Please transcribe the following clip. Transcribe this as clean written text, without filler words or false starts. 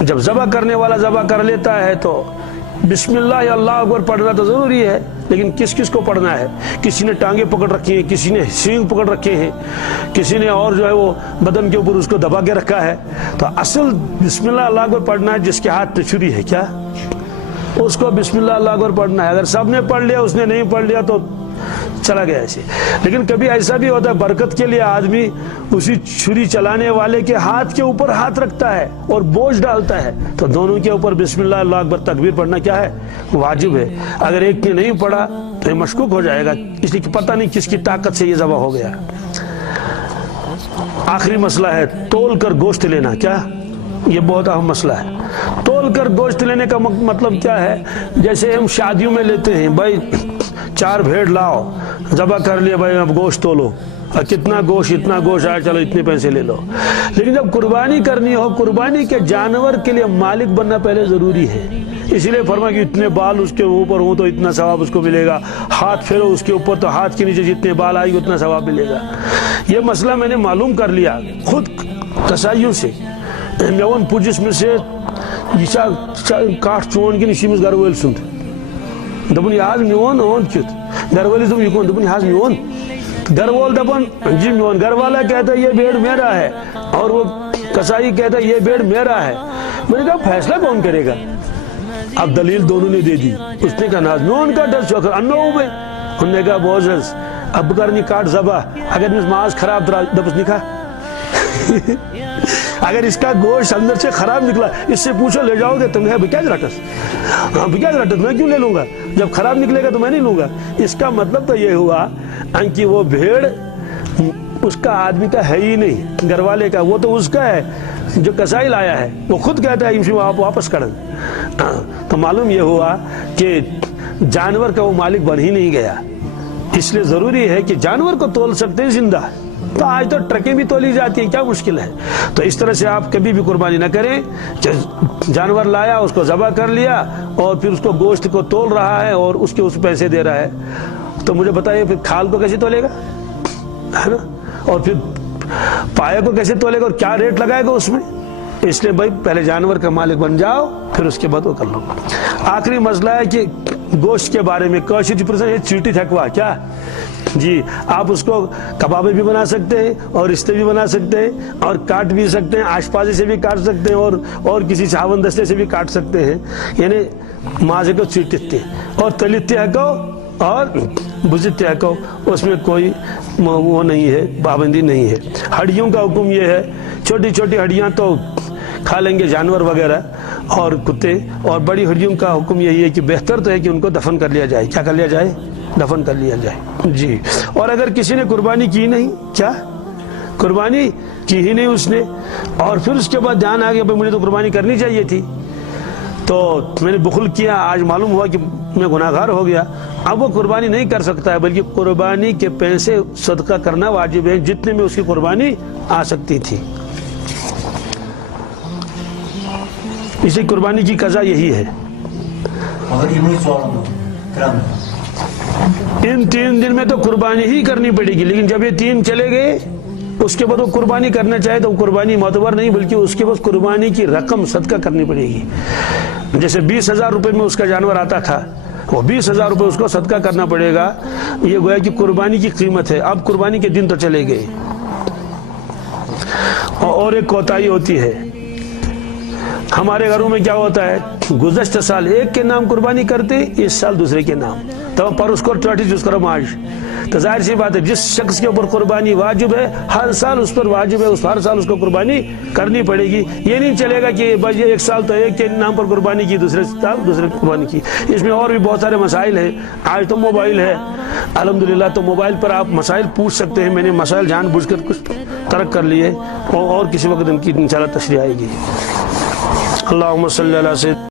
جب ذبح کرنے والا ذبح کر لیتا ہے تو بسم اللہ یا اللہ اکبر پڑھنا تو ضروری ہے، لیکن کس کس کو پڑھنا ہے؟ کسی نے ٹانگیں پکڑ رکھی ہیں، کسی نے سینگ پکڑ رکھے ہیں، کسی نے اور جو ہے وہ بدن کے اوپر اس کو دبا کے رکھا ہے۔ تو اصل بسم اللہ اللہ اکبر پڑھنا ہے جس کے ہاتھ میں چھری ہے، کیا اس کو بسم اللہ اللہ اکبر پڑھنا ہے۔ اگر سب نے پڑھ لیا، اس نے نہیں پڑھ لیا تو چلا گیا ایسے۔ لیکن کبھی ایسا بھی ہوتا ہے برکت کے لیے آدمی اسی چھری چلانے والے کے ہاتھ کے اوپر ہاتھ رکھتا ہے اور بوجھ ڈالتا ہے، تو دونوں کے اوپر بسم اللہ اللہ اکبر تکبیر پڑھنا کیا ہے؟ واجب ہے۔ اگر ایک نے نہیں پڑھا تو یہ مشکوک ہو جائے گا، اس لیے کہ پتہ نہیں کس کی طاقت سے یہ ذبح ہو گیا۔ آخری مسئلہ ہے تول کر گوشت لینا، کیا یہ بہت اہم مسئلہ ہے۔ تول کر گوشت لینے کا مطلب کیا ہے؟ جیسے ہم شادیوں میں لیتے ہیں، بھائی 4 بھیڑ لاؤ، ذبح کر لیا، بھائی اب گوشت تولو، کتنا گوشت، اتنا گوشت آیا، چلو اتنے پیسے لے لو۔ لیکن جب قربانی کرنی ہو، قربانی کے جانور کے لیے مالک بننا پہلے ضروری ہے۔ اس لیے فرمایا کہ اتنے بال اس کے اوپر ہوں تو اتنا ثواب اس کو ملے گا، ہاتھ پھیرو اس کے اوپر تو ہاتھ کے نیچے جتنے بال آئے گے اتنا ثواب ملے گا۔ یہ مسئلہ میں نے معلوم کر لیا خود کسائیوں سے۔ میون پوجس میں سے یہ کاٹ چون کی نشی مز گھر وول سند دپن یہ آج میون اون کت گھر والی تم یہ کون دپن یہ آج میون، گھر وول دپن جی میون، گھر والا کہتا ہے یہ بھیڑ میرا ہے اور وہ کسائی کہتا ہے یہ بھیڑ میرا ہے۔ میں نے کہا فیصلہ کون کرے گا؟ اب دلیل دونوں نے دے دی۔ اس نے کہا ناز میون کا ڈر چوکر انو ہوئے، انہوں نے کہا بوزز اب کرنی کاٹ زبا اگر اس ماز خراب درا دپس نکھا اگر اس کا گوشت اندر سے خراب نکلا اس سے پوچھو لے جاؤ گے تم ہے بکیاج رٹس، ہاں بکیاج رٹس میں کیوں لے لوں گا؟ جب خراب نکلے گا تو میں نہیں لوں گا۔ اس کا مطلب تو یہ ہوا کہ وہ بھیڑ اس کا آدمی کا ہے ہی نہیں، گھر والے کا، وہ تو اس کا ہے جو کسائی لایا ہے، وہ خود کہتا ہے آپ واپس کریں۔ تو معلوم یہ ہوا کہ جانور کا وہ مالک بن ہی نہیں گیا۔ اس لیے ضروری ہے کہ جانور کو تول سکتے ہیں زندہ، تو آج تو ٹرکیں بھی تولی جاتی ہیں، کیا مشکل ہے؟ تو اس طرح سے آپ کبھی بھی قربانی نہ کریں، جانور لایا اس کو ذبح کر لیا اور پھر اس کو گوشت کو تول رہا ہے اور اس کے پیسے دے رہا ہے، تو مجھے بتائیے پھر کھال کو کیسے تولے گا، ہے نا؟ اور پھر پائے کو کیسے تولے گا اور کیا ریٹ لگائے گا اس میں؟ اس لیے بھائی پہلے جانور کا مالک بن جاؤ پھر اس کے بعد وہ کر لو۔ آخری مسئلہ ہے کہ گوشت کے بارے میں چیٹی تھکوا، کیا جی آپ اس کو کبابیں بھی بنا سکتے ہیں اور رشتے بھی بنا سکتے ہیں اور کاٹ بھی سکتے ہیں، آش پازی سے بھی کاٹ سکتے ہیں اور کسی چاون دستے سے بھی کاٹ سکتے ہیں، یعنی مازے کو چیٹتے اور تلتے ہکو اور بزتے ہکو، اس میں کوئی وہ نہیں ہے، پابندی نہیں ہے۔ ہڈیوں کا حکم یہ ہے، چھوٹی چھوٹی ہڈیاں تو کھا لیں گے جانور وغیرہ اور کتے، اور بڑی ہڈیوں کا حکم یہی ہے کہ بہتر تو ہے کہ ان کو دفن کر لیا جائے۔ کیا کر لیا جائے؟ دفن کر لیا جائے جی۔ اور اگر کسی نے قربانی کی نہیں، کیا قربانی کی ہی نہیں اس نے، اور پھر اس کے بعد دھیان آ گیا بھائی مجھے تو قربانی کرنی چاہیے تھی، تو میں نے بخل کیا، آج معلوم ہوا کہ میں گناہ گار ہو گیا، اب وہ قربانی نہیں کر سکتا ہے، بلکہ قربانی کے پیسے صدقہ کرنا واجب ہے جتنے میں اس کی قربانی آ سکتی تھی۔ اسی قربانی کی قضا یہی ہے۔ ان 3 دن میں تو قربانی ہی کرنی پڑے گی، لیکن جب یہ 3 چلے گئے اس کے بعد وہ قربانی کرنا چاہے تو قربانی معتبر نہیں، بلکہ اس کے بعد قربانی کی رقم صدقہ کرنی پڑے گی۔ جیسے 20,000 روپے میں اس کا جانور آتا تھا، وہ 20,000 روپے اس کو صدقہ کرنا پڑے گا، یہ گویا کہ قربانی کی قیمت ہے۔ اب قربانی کے دن تو چلے گئے، اور ایک کوتاہی ہوتی ہے ہمارے گھروں میں، کیا ہوتا ہے گزشتہ سال ایک کے نام قربانی کرتے، اس سال دوسرے کے نام، تو پر اس کو چوٹی کرو معاش۔ تو ظاہر سی بات ہے جس شخص کے اوپر قربانی واجب ہے ہر سال اس پر واجب ہے، ہر سال اس کو قربانی کرنی پڑے گی۔ یہ نہیں چلے گا کہ بھائی ایک سال تو ایک کے نام پر قربانی کی، دوسرے سال دوسرے قربانی کی۔ اس میں اور بھی بہت سارے مسائل ہیں۔ آج تو موبائل ہے الحمدللہ، تو موبائل پر آپ مسائل پوچھ سکتے ہیں۔ میں نے مسائل جان بوجھ کر کچھ ترک کر لیے، اور کسی وقت ان کی انشاءاللہ تشریح آئے گی۔ اللہم صلی اللہ علیہ وسلم۔